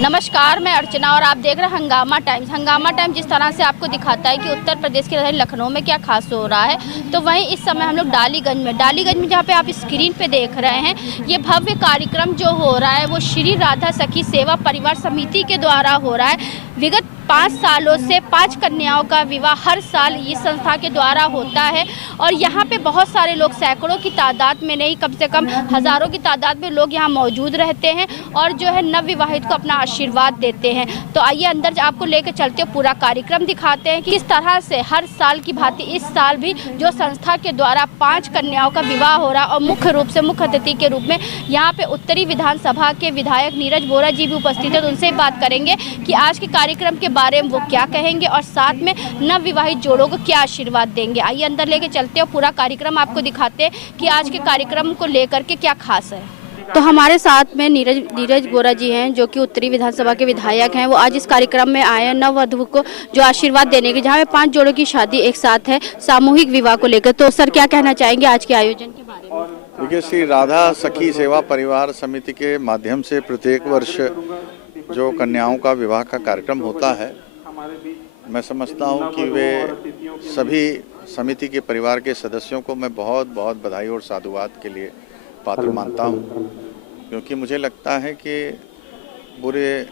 नमस्कार, मैं अर्चना और आप देख रहे हैं हंगामा टाइम्स। हंगामा टाइम्स जिस तरह से आपको दिखाता है कि उत्तर प्रदेश की राजधानी लखनऊ में क्या खास हो रहा है, तो वहीं इस समय हम लोग डालीगंज में जहाँ पे आप स्क्रीन पे देख रहे हैं, ये भव्य कार्यक्रम जो हो रहा है वो श्री राधा सखी सेवा परिवार समिति के द्वारा हो रहा है। विगत 5 सालों से 5 कन्याओं का विवाह हर साल इस संस्था के द्वारा होता है और यहाँ पे बहुत सारे लोग, सैकड़ों की तादाद में नहीं, कम से कम हज़ारों की तादाद में लोग यहाँ मौजूद रहते हैं और जो है नवविवाहित को अपना आशीर्वाद देते हैं। तो आइए अंदर आपको लेकर चलते हैं, पूरा कार्यक्रम दिखाते हैं कि किस तरह से हर साल की भांति इस साल भी जो संस्था के द्वारा 5 कन्याओं का विवाह हो रहा है और मुख्य रूप से मुख्य अतिथि के रूप में यहाँ पे उत्तरी विधानसभा के विधायक नीरज बोरा जी भी उपस्थित है। तो उनसे बात करेंगे कि आज के कार्यक्रम के बारे में वो क्या कहेंगे और साथ में नवविवाहित जोड़ों को क्या आशीर्वाद देंगे। आइए अंदर लेके चलते हैं, पूरा कार्यक्रम आपको दिखाते हैं कि आज के कार्यक्रम को लेकर के क्या खास है। तो हमारे साथ में नीरज बोरा जी हैं जो कि उत्तरी विधानसभा के विधायक हैं। वो आज इस कार्यक्रम में आए हैं नववधु को जो आशीर्वाद देने के, जहाँ पे 5 जोड़ों की शादी एक साथ है सामूहिक विवाह को लेकर। तो सर क्या कहना चाहेंगे आज के आयोजन के बारे में? देखिए, श्री राधा सखी सेवा परिवार समिति के माध्यम से प्रत्येक वर्ष जो कन्याओं का विवाह का कार्यक्रम होता है, मैं समझता हूँ कि वे सभी समिति के परिवार के सदस्यों को मैं बहुत बहुत बधाई और साधुवाद के लिए पात्र मानता हूँ, क्योंकि मुझे लगता है कि पूरे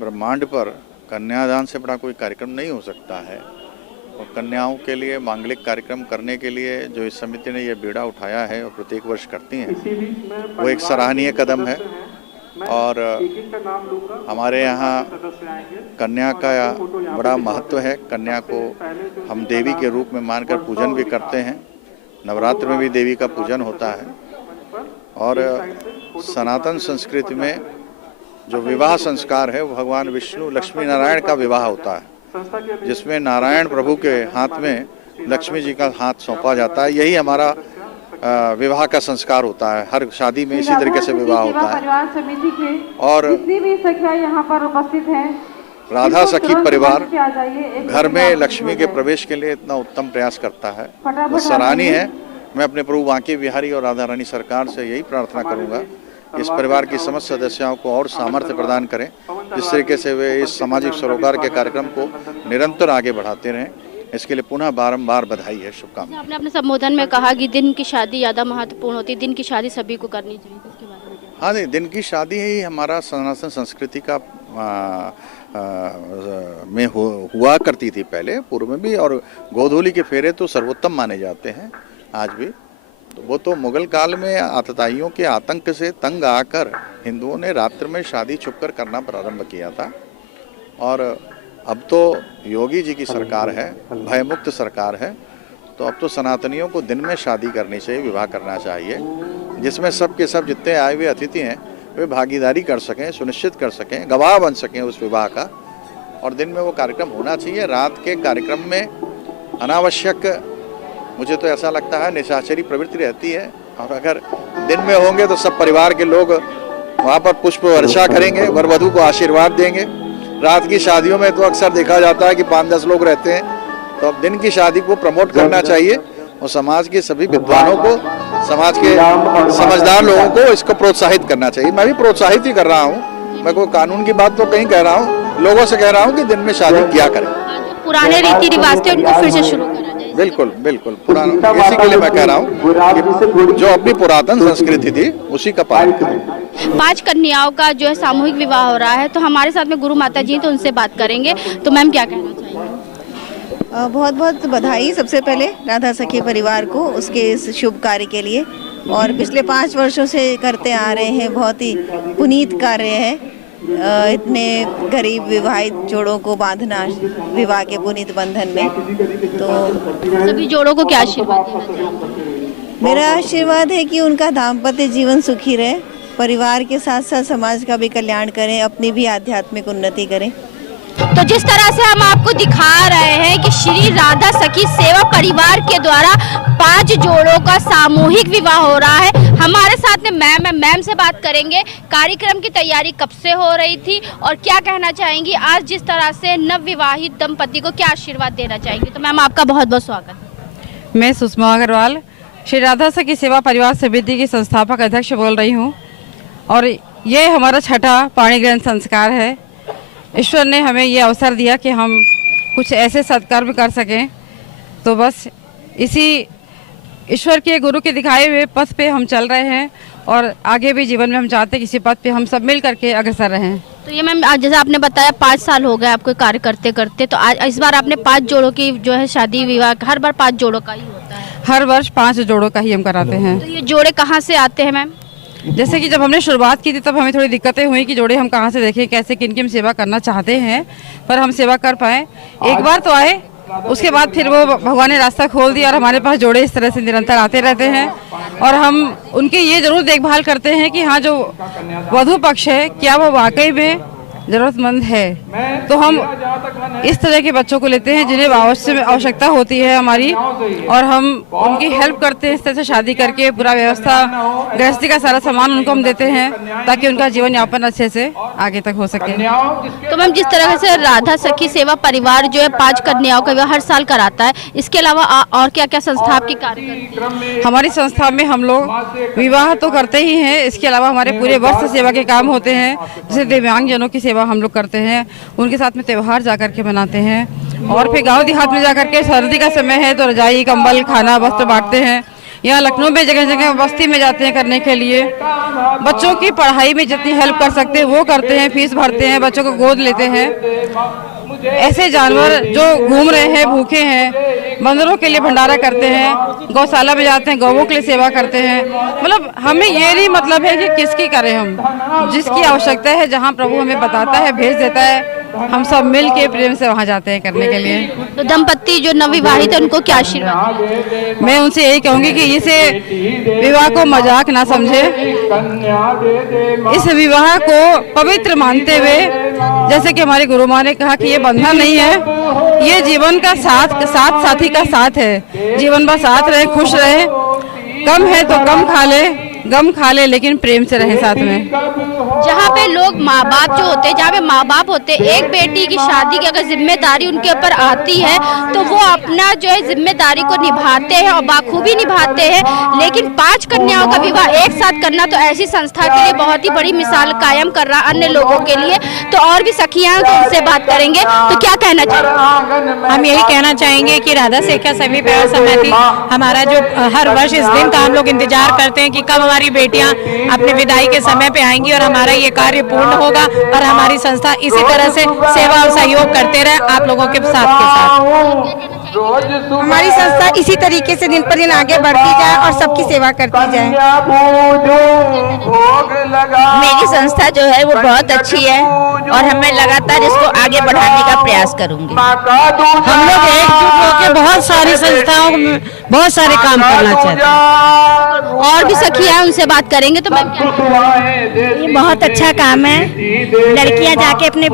ब्रह्मांड पर कन्यादान से बड़ा कोई कार्यक्रम नहीं हो सकता है। और कन्याओं के लिए मांगलिक कार्यक्रम करने के लिए जो इस समिति ने ये बीड़ा उठाया है और प्रत्येक वर्ष करती हैं, वो एक सराहनीय कदम है। और हमारे यहाँ कन्या का बड़ा महत्व है। कन्या को हम देवी के रूप में मानकर पूजन भी करते हैं। नवरात्र में भी देवी का पूजन होता है। और सनातन संस्कृति में जो विवाह संस्कार है वो भगवान विष्णु लक्ष्मी नारायण का विवाह होता है, जिसमें नारायण प्रभु के हाथ में लक्ष्मी जी का हाथ सौंपा जाता है। यही हमारा विवाह का संस्कार होता है। हर शादी में इसी तरीके से विवाह होता है। और यहाँ पर उपस्थित हैं, राधा सखी परिवार घर में लक्ष्मी के प्रवेश के लिए इतना उत्तम प्रयास करता है, वो सराहनीय है। मैं अपने प्रभु बांके बिहारी और राधा रानी सरकार से यही प्रार्थना करूंगा, इस परिवार की समस्त सदस्यों को और सामर्थ्य प्रदान करें, जिस तरीके से वे इस सामाजिक सरोकार के कार्यक्रम को निरंतर आगे बढ़ाते रहें। इसके लिए पुनः बारंबार बधाई है, शुभकामनाएं। आपने अपने संबोधन में कहा कि दिन की शादी ज़्यादा महत्वपूर्ण होती है, दिन की शादी सभी को करनी चाहिए, इसके बारे में? हाँ नहीं, दिन की शादी ही हमारा सनातन संस्कृति का में हुआ करती थी पहले, पूर्व में भी। और गोधूली के फेरे तो सर्वोत्तम माने जाते हैं आज भी। तो वो तो मुगल काल में आतताइयों के आतंक से तंग आकर हिंदुओं ने रात्र में शादी छुपकर करना प्रारंभ किया था। और अब तो योगी जी की सरकार है, भयमुक्त सरकार है, तो अब तो सनातनियों को दिन में शादी करनी चाहिए, विवाह करना चाहिए, जिसमें सब के सब जितने आए हुए अतिथि हैं वे भागीदारी कर सकें, सुनिश्चित कर सकें, गवाह बन सकें उस विवाह का। और दिन में वो कार्यक्रम होना चाहिए। रात के कार्यक्रम में अनावश्यक, मुझे तो ऐसा लगता है, निशाचरी प्रवृत्ति रहती है। और अगर दिन में होंगे तो सब परिवार के लोग वहाँ पर पुष्प वर्षा करेंगे, वर वधू को आशीर्वाद देंगे। रात की शादियों में तो अक्सर देखा जाता है कि 5-10 लोग रहते हैं। तो अब दिन की शादी को प्रमोट करना चाहिए और समाज के सभी विद्वानों को, समाज के समझदार लोगों को इसको प्रोत्साहित करना चाहिए। मैं भी प्रोत्साहित ही कर रहा हूँ। मैं कोई कानून की बात तो कहीं कह रहा हूँ, लोगों से कह रहा हूँ कि दिन में शादी किया करें। पुराने रीति रिवाज थे उनको फिर से शुरू करा जाए। बिल्कुल बिल्कुल, पुराना, इसी के लिए मैं कह रहा हूँ कि जो अपनी पुरातन संस्कृति थी उसी का पालन करें। 5 कन्याओं का जो है सामूहिक विवाह हो रहा है, तो हमारे साथ में गुरु माता जी, तो उनसे बात करेंगे। तो मैम क्या कहना चाहेंगे? बहुत बहुत बधाई सबसे पहले राधा सखी परिवार को उसके इस शुभ कार्य के लिए। और पिछले 5 वर्षों से करते आ रहे हैं, बहुत ही पुनीत कार्य है। इतने गरीब विवाहित जोड़ों को बांधना विवाह के पुनीत बंधन में। तो सभी जोड़ों को क्या आशीर्वाद देना चाहिए? मेरा आशीर्वाद है कि उनका दाम्पत्य जीवन सुखी रहे, परिवार के साथ साथ समाज का भी कल्याण करें, अपनी भी आध्यात्मिक उन्नति करें। तो जिस तरह से हम आपको दिखा रहे हैं कि श्री राधा सखी सेवा परिवार के द्वारा 5 जोड़ों का सामूहिक विवाह हो रहा है। हमारे साथ में मैम है, मैम से बात करेंगे। कार्यक्रम की तैयारी कब से हो रही थी और क्या कहना चाहेंगी आज जिस तरह से नवविवाहित दंपति को क्या आशीर्वाद देना चाहेंगी? तो मैम आपका बहुत बहुत स्वागत। मैं सुषमा अग्रवाल श्री राधा सखी सेवा परिवार समिति की संस्थापक अध्यक्ष बोल रही हूँ। और ये हमारा छठा पाणी ग्रहण संस्कार है। ईश्वर ने हमें ये अवसर दिया कि हम कुछ ऐसे सत्कर्म कर सकें, तो बस इसी ईश्वर के गुरु के दिखाए हुए पथ पे हम चल रहे हैं और आगे भी जीवन में हम चाहते हैं किसी पथ पे हम सब मिल करके अग्रसर रहें। तो ये मैम, आज जैसे आपने बताया 5 साल हो गए आपको कार्य करते करते, तो आज इस बार आपने 5 जोड़ों की जो है शादी विवाह, हर बार 5 जोड़ों का ही होता है? हर वर्ष 5 जोड़ों का ही हम कराते हैं। तो ये जोड़े कहाँ से आते हैं मैम? जैसे कि जब हमने शुरुआत की थी तब हमें थोड़ी दिक्कतें हुई कि जोड़े हम कहाँ से देखें, कैसे किन की हम सेवा करना चाहते हैं, पर हम सेवा कर पाए। एक बार तो आए, उसके बाद फिर वो भगवान ने रास्ता खोल दिया और हमारे पास जोड़े इस तरह से निरंतर आते रहते हैं। और हम उनकी ये जरूर देखभाल करते हैं कि हाँ, जो वधू पक्ष है क्या वो वाकई में ज़रूरतमंद है। तो हम इस तरह के बच्चों को लेते हैं जिन्हें आवश्यकता होती है हमारी, और हम उनकी हेल्प करते हैं। इस तरह से शादी करके पूरा व्यवस्था, गृहस्थी का सारा सामान उनको हम देते हैं ताकि उनका जीवन यापन अच्छे से आगे तक हो सके। तो मैम, जिस तरह से राधा सखी सेवा परिवार जो है 5 कन्याओं का विवाह हर साल कराता है, इसके अलावा और क्या क्या संस्था आपकी कार्य करती है? हमारी संस्था में हम लोग विवाह तो करते ही हैं, इसके अलावा हमारे पूरे वर्ष सेवा के काम होते हैं। जैसे दिव्यांग जनों की सेवा हम लोग करते हैं, उनके साथ में त्यौहार जाकर के मनाते हैं। और फिर गांव देहात में जाकर के सर्दी का समय है तो रजाई, कंबल, खाना, वस्त्र बांटते हैं। यहाँ लखनऊ में जगह जगह बस्ती में जाते हैं करने के लिए। बच्चों की पढ़ाई में जितनी हेल्प कर सकते हैं वो करते हैं, फीस भरते हैं, बच्चों को गोद लेते हैं। ऐसे जानवर जो घूम रहे हैं, भूखे हैं, बंदरों के लिए भंडारा करते हैं, गौशाला में जाते हैं, गौवों के लिए सेवा करते हैं। मतलब हमें ये नहीं मतलब है कि किसकी करें, हम जिसकी आवश्यकता है, जहाँ प्रभु हमें बताता है, भेज देता है, हम सब मिल के प्रेम से वहाँ जाते हैं करने के लिए। तो दंपत्ति जो नवविवाहित है उनको क्या आशीर्वाद? मैं उनसे यही कहूँगी कि इसे विवाह को मजाक ना समझे, इस विवाह को पवित्र मानते हुए, जैसे कि हमारे गुरु माँ ने कहा कि ये बंधन नहीं है, ये जीवन का साथ साथी का साथ है। जीवन भर साथ रहे, खुश रहे, कम है तो कम खा ले, गम खा ले, लेकिन प्रेम से रहे साथ में। जहाँ पे लोग माँ बाप जो होते हैं, जहाँ पे माँ बाप होते हैं, एक बेटी की शादी की अगर जिम्मेदारी उनके ऊपर आती है तो वो अपना जो है जिम्मेदारी को निभाते हैं और बाखूबी निभाते हैं। लेकिन 5 कन्याओं का विवाह एक साथ करना तो ऐसी संस्था के लिए बहुत ही बड़ी मिसाल कायम कर रहा अन्य लोगों के लिए। तो और भी सखियाँ तो उनसे बात करेंगे, तो क्या कहना चाहेंगे? हम यही कहना चाहेंगे कि राधा सेवा परिवार समिति हमारा जो हर वर्ष इस दिन का हम लोग इंतजार करते हैं कि कब हमारी बेटियां अपने विदाई के समय पे आएंगी और हमारा ये कार्य पूर्ण होगा और हमारी संस्था इसी तरह से सेवा और सहयोग करते रहे आप लोगों के साथ। हमारी संस्था इसी तरीके से दिन पर दिन आगे बढ़ती जाए और सबकी सेवा करती जाए। मेरी संस्था जो है वो बहुत अच्छी है और मैं लगातार इसको आगे बढ़ाने का प्रयास करूंगी। हम लोग एकजुट होकर बहुत सारी संस्थाओं में बहुत सारे काम करना चाहते हैं। और भी सखियाँ उनसे बात करेंगे। तो मैं ये बहुत अच्छा काम है, लड़कियां जाके अपने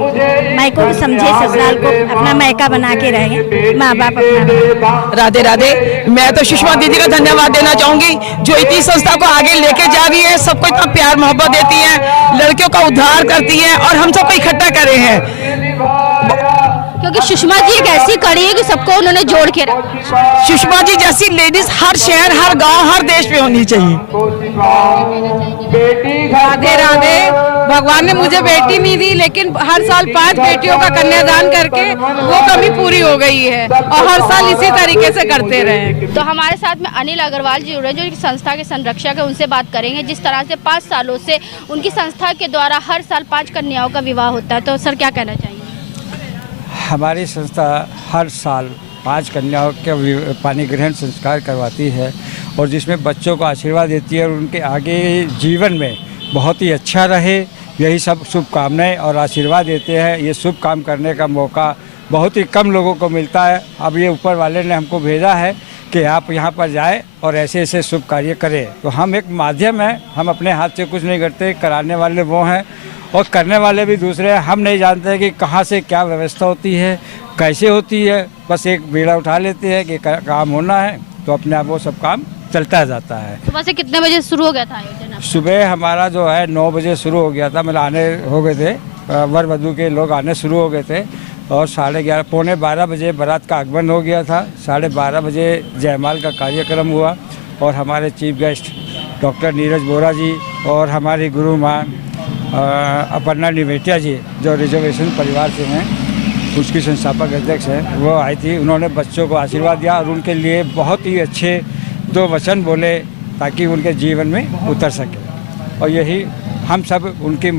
मायकों को समझे, ससुराल को अपना मायका बना के रहे, माँ बाप अपना। राधे राधे। मैं तो सुषमा दीदी का धन्यवाद देना चाहूंगी जो इतनी संस्था को आगे लेके जा रही है, सबको इतना प्यार मोहब्बत देती है, लड़कियों का उद्धार करती है और हम सबको इकट्ठा कर रहे हैं। क्योंकि सुषमा जी एक ऐसी कड़ी है कि सबको उन्होंने जोड़ के रखा। सुषमा जी जैसी लेडीज हर शहर, हर गांव, हर देश में होनी चाहिए। राधे राधे। भगवान ने मुझे बेटी नहीं दी, लेकिन हर साल 5 बेटियों का कन्यादान करके वो कमी पूरी हो गई है और हर साल इसी तरीके से करते रहे। तो हमारे साथ में अनिल अग्रवाल जी जुड़े जो एक संस्था के संरक्षक है, उनसे बात करेंगे। जिस तरह से 5 सालों से उनकी संस्था के द्वारा हर साल 5 कन्याओं का विवाह होता है, तो सर क्या कहना चाहिए? हमारी संस्था हर साल 5 कन्याओं के पानी ग्रहण संस्कार करवाती है और जिसमें बच्चों को आशीर्वाद देती है और उनके आगे जीवन में बहुत ही अच्छा रहे, यही सब शुभकामनाएं और आशीर्वाद देते हैं। ये शुभ काम करने का मौका बहुत ही कम लोगों को मिलता है। अब ये ऊपर वाले ने हमको भेजा है कि आप यहाँ पर जाएं और ऐसे ऐसे शुभ कार्य करें। तो हम एक माध्यम हैं, हम अपने हाथ से कुछ नहीं करते, कराने वाले वो हैं और करने वाले भी दूसरे हैं। हम नहीं जानते कि कहाँ से क्या व्यवस्था होती है, कैसे होती है, बस एक बीड़ा उठा लेते हैं कि काम होना है तो अपने आप वो सब काम चलता जाता है। सुबह से कितने बजे शुरू हो गया था आयोजन? सुबह हमारा जो है 9 बजे शुरू हो गया था, मतलब आने हो गए थे, वर वधू के लोग आने शुरू हो गए थे और 11:30 पौने 12 बजे बारात का आगमन हो गया था। 12:30 बजे जयमाल का कार्यक्रम हुआ और हमारे चीफ गेस्ट डॉक्टर नीरज बोरा जी और हमारी गुरु माँ अपर्णा निवेटिया जी जो रिजर्वेशन परिवार से हैं, उसकी संस्थापक अध्यक्ष हैं, वो आई थी। उन्होंने बच्चों को आशीर्वाद दिया और उनके लिए बहुत ही अच्छे 2 वचन बोले ताकि उनके जीवन में उतर सके। और यही हम सब उनकी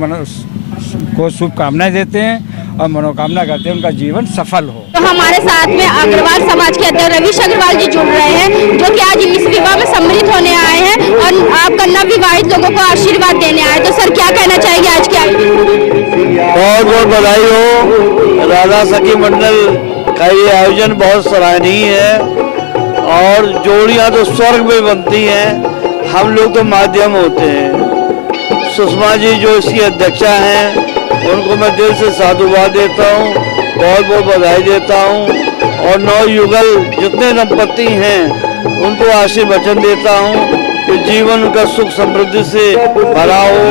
को शुभकामनाएं देते हैं और मनोकामना करते हैं उनका जीवन सफल हो। तो हमारे साथ में अग्रवाल समाज के अध्यक्ष रवीश अग्रवाल जी जुड़ रहे हैं, जो कि आज इस विवाह में सम्मिलित होने आए हैं और आप कन्या विवाहित लोगों को आशीर्वाद देने आए। तो सर क्या कहना चाहेंगे आज के बहुत बहुत बधाई हो। राधा सखी मंडल का ये आयोजन बहुत सराहनीय है और जोड़ियां तो स्वर्ग में बनती हैं, हम लोग तो माध्यम होते हैं। सुषमा जी जो इसकी अध्यक्षा हैं, उनको मैं दिल से साधुवाद देता हूँ, बहुत बहुत बधाई देता हूँ और नवयुगल जितने दंपति हैं उनको आशीर्वचन देता हूँ कि जीवन उनका सुख समृद्धि से भरा हो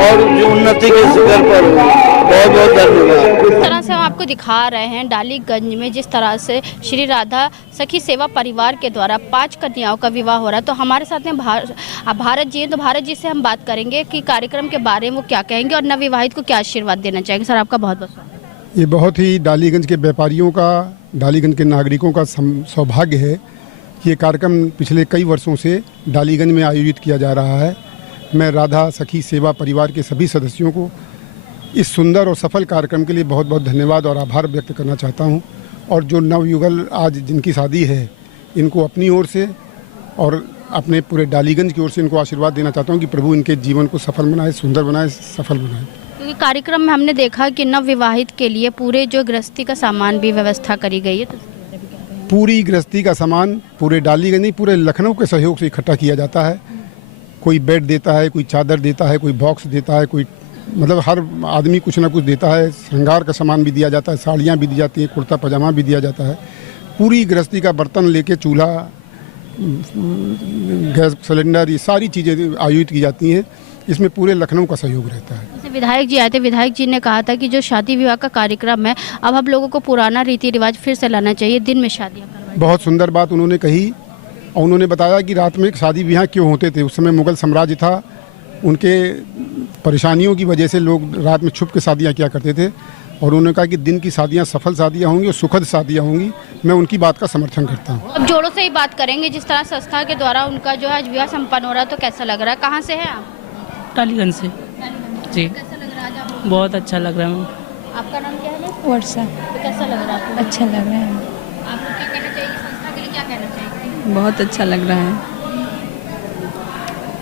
और जो उन्नति के शिखर पर हो। बहुत बहुत धन्यवाद। इस तरह से हम आपको दिखा रहे हैं डालीगंज में जिस तरह से श्री राधा सखी सेवा परिवार के द्वारा 5 कन्याओं का विवाह हो रहा है। तो हमारे साथ में भारत जी हैं, तो भारत जी से हम बात करेंगे कि कार्यक्रम के बारे में वो क्या कहेंगे और नवविवाहित को क्या आशीर्वाद देना चाहेंगे। सर आपका बहुत बहुत स्वागत। ये बहुत ही डालीगंज के व्यापारियों का, डालीगंज के नागरिकों का सौभाग्य है। ये कार्यक्रम पिछले कई वर्षों से डालीगंज में आयोजित किया जा रहा है। मैं राधा सखी सेवा परिवार के सभी सदस्यों को इस सुंदर और सफल कार्यक्रम के लिए बहुत बहुत धन्यवाद और आभार व्यक्त करना चाहता हूं। और जो नवयुगल आज जिनकी शादी है, इनको अपनी ओर से और अपने पूरे डालीगंज की ओर से इनको आशीर्वाद देना चाहता हूं कि प्रभु इनके जीवन को सफल बनाए, सुंदर बनाए, सफल बनाए। क्योंकि कार्यक्रम में हमने देखा कि नवविवाहित के लिए पूरे जो गृहस्थी का सामान भी व्यवस्था करी गई है। तो पूरी गृहस्थी का सामान पूरे डालीगंज नहीं, पूरे लखनऊ के सहयोग से इकट्ठा किया जाता है। कोई बेड देता है, कोई चादर देता है, कोई बॉक्स देता है, कोई मतलब हर आदमी कुछ ना कुछ देता है। श्रृंगार का सामान भी दिया जाता है, साड़ियाँ भी दी जाती हैं, कुर्ता पजामा भी दिया जाता है। पूरी गृहस्थी का बर्तन लेके चूल्हा, गैस सिलेंडर, ये सारी चीज़ें आयोजित की जाती हैं। इसमें पूरे लखनऊ का सहयोग रहता है। जैसे विधायक जी आए थे, विधायक जी ने कहा था कि जो शादी विवाह का कार्यक्रम है, अब हम लोगों को पुराना रीति रिवाज फिर से लाना चाहिए, दिन में शादियाँ करवाएं। बहुत सुंदर बात उन्होंने कही और उन्होंने बताया कि रात में शादी विवाह क्यों होते थे। उस समय मुगल साम्राज्य था, उनके परेशानियों की वजह से लोग रात में छुप के शादियाँ किया करते थे और उन्होंने कहा कि दिन की शादियाँ सफल शादियाँ होंगी और सुखद शादियाँ होंगी। मैं उनकी बात का समर्थन करता हूँ। अब जोड़ों से ही बात करेंगे। जिस तरह संस्था के द्वारा उनका जो है विवाह संपन्न हो रहा है, तो कैसा लग रहा है? कहाँ से हैं आप? डालीगंज से जी। कैसा लग रहा है आज? बहुत अच्छा लग रहा है। आपका नाम क्या है? वर्षा। तो कैसा लग रहा है आपको? अच्छा लग रहा है। आपको क्या कहना चाहिए? संस्था के लिए क्या कहना चाहिए? बहुत अच्छा लग रहा है।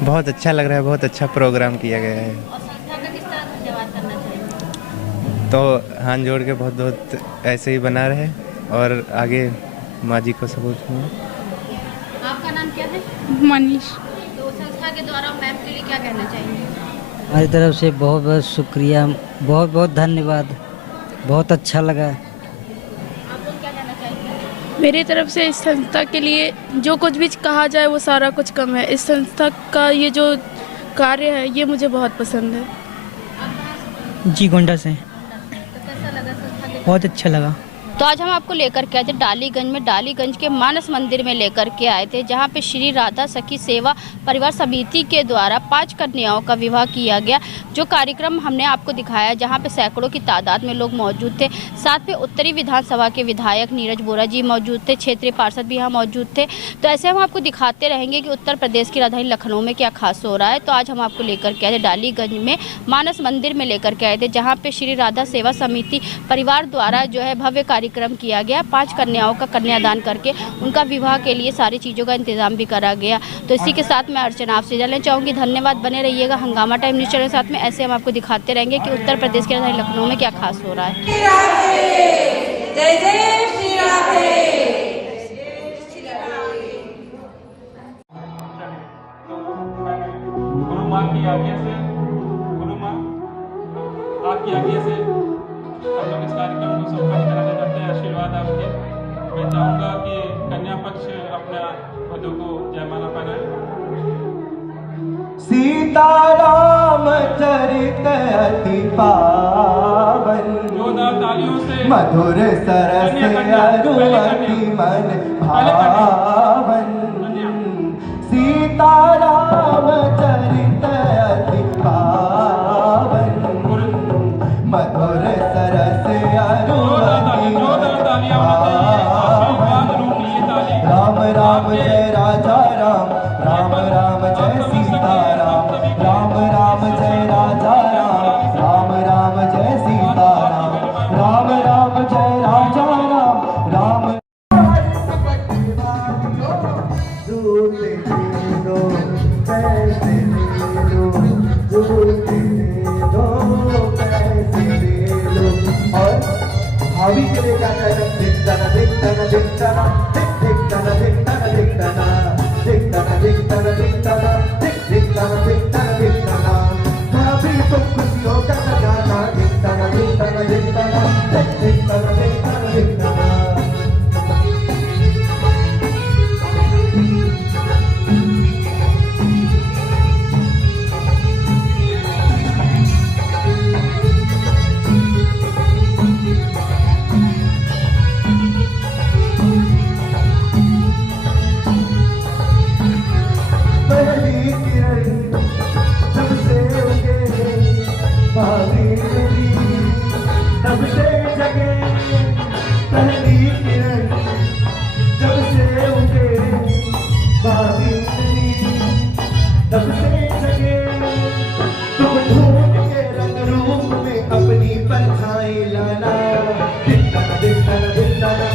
बहुत अच्छा लग रहा है, बहुत अच्छा प्रोग्राम किया गया है। और संस्था का किस तरह धन्यवाद करना चाहिए? तो हाथ जोड़ के बहुत बहुत ऐसे ही बना रहे और आगे माँ जी को सपोर्ट करें। आपका नाम क्या है? मनीष। तो संस्था के द्वारा मैम के लिए क्या कहना चाहिए? हमारी तरफ से बहुत बहुत शुक्रिया, बहुत बहुत धन्यवाद, बहुत अच्छा लगा। आप लोग क्या कहना चाहेंगे? मेरी तरफ से इस संस्था के लिए जो कुछ भी कहा जाए वो सारा कुछ कम है। इस संस्था का ये जो कार्य है ये मुझे बहुत पसंद है। जी गोंडा से। तो कैसा लगा संस्था के? बहुत अच्छा लगा। तो आज हम आपको लेकर के आए थे डालीगंज में, डालीगंज के मानस मंदिर में लेकर के आए थे, जहां पे श्री राधा सखी सेवा परिवार समिति के द्वारा 5 कन्याओं का विवाह किया गया। जो कार्यक्रम हमने आपको दिखाया, जहां पे सैकड़ों की तादाद में लोग मौजूद थे। साथ में उत्तरी विधानसभा के विधायक नीरज बोरा जी मौजूद थे, क्षेत्रीय पार्षद भी यहाँ मौजूद थे। तो ऐसे हम आपको दिखाते रहेंगे कि उत्तर प्रदेश की राजधानी लखनऊ में क्या खास हो रहा है। तो आज हम आपको लेकर के आए थे डालीगंज में मानस मंदिर में लेकर के आए थे, जहाँ पे श्री राधा सेवा समिति परिवार द्वारा जो है भव्य कार्यक्रम किया गया। 5 कन्याओं का कन्यादान करके उनका विवाह के लिए सारी चीज़ों का इंतजाम भी करा गया। तो इसी के साथ मैं अर्चना आपसे जानना चाहूँगी। धन्यवाद, बने रहिएगा हंगामा टाइम न्यूज़ चैनल के साथ में। ऐसे हम आपको दिखाते रहेंगे कि उत्तर प्रदेश की राजधानी लखनऊ में क्या खास हो रहा है। गुरु माँ की आज्ञा से, गुरु माँ आपकी आज्ञा से हम लोग इस कार्यक्रम को संपन्न कराना चाहते हैं। आशीर्वाद आपके। मैं चाहूँगा कि कन्या पक्ष अपना वधू को जयमाला पहनाए। सीताराम चरित अति पावन, जोरदार तालियों से मधुर सरस अरुमति मन भावन। सीताराम चरित अति पावन, अभी चलेगा कदम दिखताना दिखताना दिखताना दिखताना दिखताना दिखताना दिखताना दिखताना दिखताना दिखताना दिखताना दिखताना अभी तो खुशियों का खजाना दिखताना दिखताना दिखताना दिखताना दिखताना दिखताना तब से जगे पहली किरण जब से उठे बादल तब से जगे तुम ढूंढ के रंग रूप में अपनी परछाई लाना दिखताना दिखताना दिखताना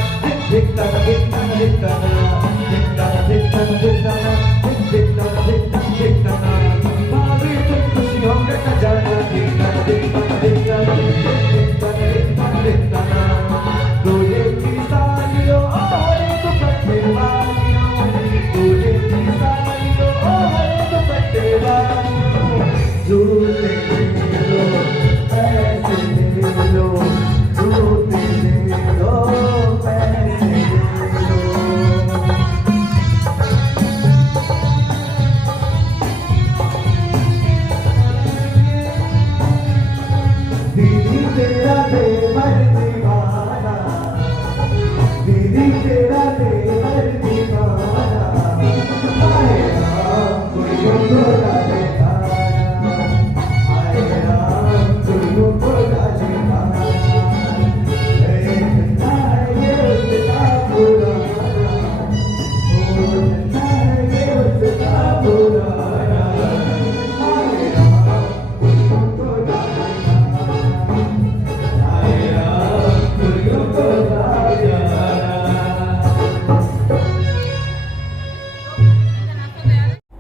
दिखताना दिखताना दिखताना दिखताना दिखताना दिखताना दिखताना दिखताना दिखताना भाभी तुम खुशियों का खजाना दिखताना दिखताना दिखताना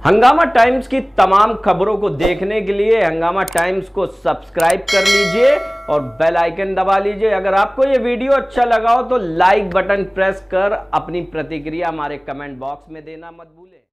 हंगामा टाइम्स की तमाम खबरों को देखने के लिए हंगामा टाइम्स को सब्सक्राइब कर लीजिए और बेल आइकन दबा लीजिए। अगर आपको ये वीडियो अच्छा लगा हो तो लाइक बटन प्रेस कर अपनी प्रतिक्रिया हमारे कमेंट बॉक्स में देना मत भूलें।